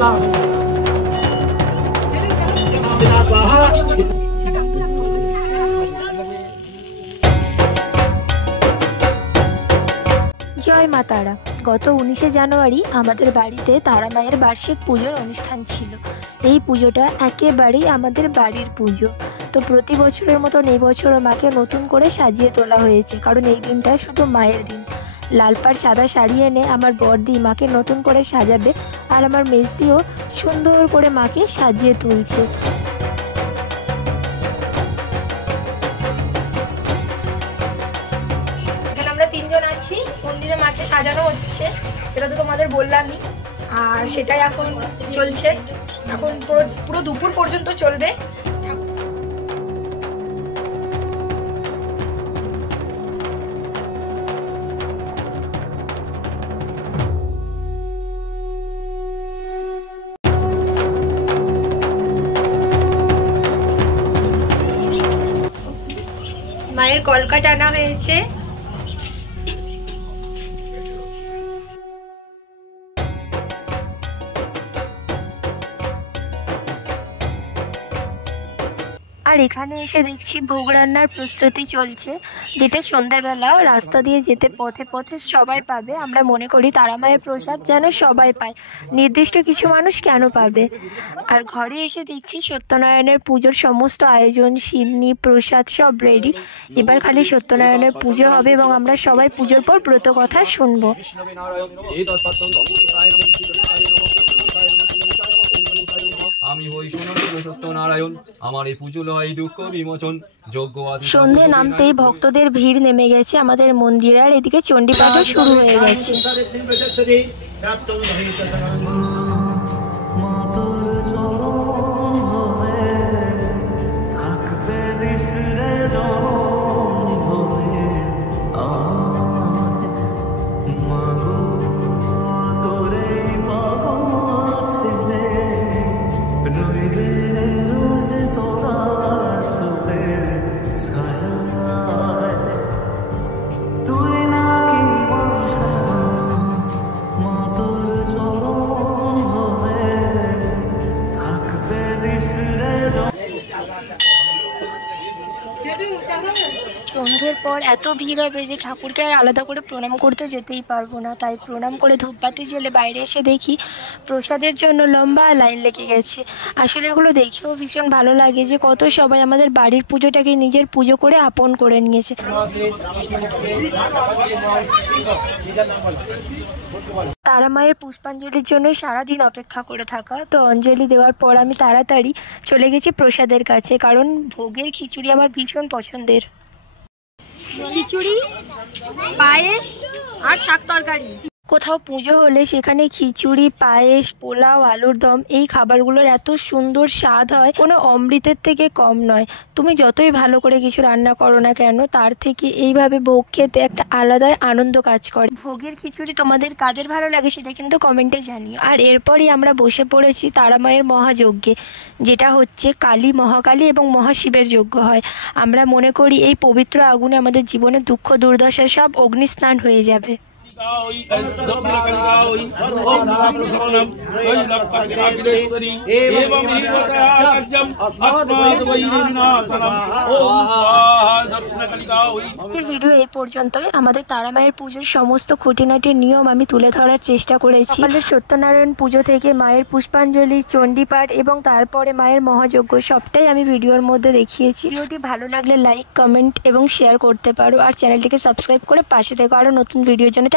জয় মা তারা। গত 19শে জানুয়ারি আমাদের বাড়িতে তারা মায়ের বার্ষিক পুজোর অনুষ্ঠান ছিল। এই পুজোটা একেবারেই আমাদের বাড়ির পুজো। তো প্রতি বছরের মতন এই বছরও মাকে নতুন করে সাজিয়ে তোলা হয়েছে, কারণ এই দিনটা শুধু মায়ের দিন। লাল পাড় সাদা শাড়ি এনে আমার বড়দি মাকে নতুন করে সাজাবে, আর আমার মেজদিও সুন্দর করে মাকে সাজিয়ে তুলছে। আমরা তিনজন আছি, মন্দিরে মাকে সাজানো হচ্ছে, সেটা তো তোমাদের বললামই, আর সেটাই এখন চলছে। এখন পুরো দুপুর পর্যন্ত চলবে। মায়ের কলকা টানা হয়েছে। আর এখানে এসে দেখছি ভোগ রান্নার প্রস্তুতি চলছে, যেটা সন্ধ্যাবেলা রাস্তা দিয়ে যেতে পথে পথে সবাই পাবে। আমরা মনে করি তারা মায়ের প্রসাদ যেন সবাই পায়, নির্দিষ্ট কিছু মানুষ কেন পাবে। আর ঘরে এসে দেখছি সত্যনারায়ণের পুজোর সমস্ত আয়োজন, সিন্নি প্রসাদ সব রেডি। এবার খালি সত্যনারায়ণের পুজো হবে এবং আমরা সবাই পুজোর পর ব্রত কথা শুনবো। সন্ধে নামতেই ভক্তদের ভিড় নেমে গেছে আমাদের মন্দিরে, আর এদিকে চণ্ডীপাঠও শুরু হয়ে গেছে। সন্ধ্যের পর এত ভিড় হবে যে ঠাকুরকে আর আলাদা করে প্রণাম করতে যেতেই পারবো না, তাই প্রণাম করে ধূপবাতি জ্বেলে বাইরে এসে দেখি প্রসাদের জন্য লম্বা লাইন লেগে গেছে। আসলে এগুলো দেখেও ভীষণ ভালো লাগে যে কত সবাই আমাদের বাড়ির পুজোটাকে নিজের পুজো করে আপন করে নিয়েছে। তারা মায়ের পুষ্পাঞ্জলির জন্য সারাদিন অপেক্ষা করে থাকা। তো অঞ্জলি দেওয়ার পর আমি তাড়াতাড়ি চলে গেছি প্রসাদের কাছে, কারণ ভোগের খিচুড়ি আমার ভীষণ পছন্দের। খিচুড়ি, পায়েস আর শাক তরকারি। কোথাও পুজো হলে সেখানে খিচুড়ি, পায়েস, পোলাও, আলুর দম এই খাবারগুলোর এত সুন্দর স্বাদ হয়, কোনো অমৃতের থেকে কম নয়। তুমি যতই ভালো করে কিছু রান্না করো না কেন, তার থেকে এইভাবে ভোগ খেতে একটা আলাদাই আনন্দ কাজ করে। ভোগের খিচুড়ি তোমাদের কাদের ভালো লাগে সেটা কিন্তু কমেন্টে জানিও। আর এরপরই আমরা বসে পড়েছি তারা মায়ের মহাযজ্ঞে, যেটা হচ্ছে কালী, মহাকালী এবং মহাশিবের যজ্ঞ হয়। আমরা মনে করি এই পবিত্র আগুনে আমাদের জীবনের দুঃখ দুর্দশা সব অগ্নিস্নান হয়ে যাবে। ভিডিও এই পর্যন্তই। আমাদের তারা মায়ের পুজোর সমস্ত খুঁটিনাটির নিয়ম আমি তুলে ধরার চেষ্টা করেছি। আমাদের সত্যনারায়ণ পুজো থেকে মায়ের পুষ্পাঞ্জলি, চণ্ডীপাঠ এবং তারপরে মায়ের মহাযজ্ঞ সবটাই আমি ভিডিওর মধ্যে দেখিয়েছি। ভিডিওটি ভালো লাগলে লাইক, কমেন্ট এবং শেয়ার করতে পারো, আর চ্যানেলটিকে সাবস্ক্রাইব করে পাশে থেকো আরও নতুন ভিডিওর জন্য।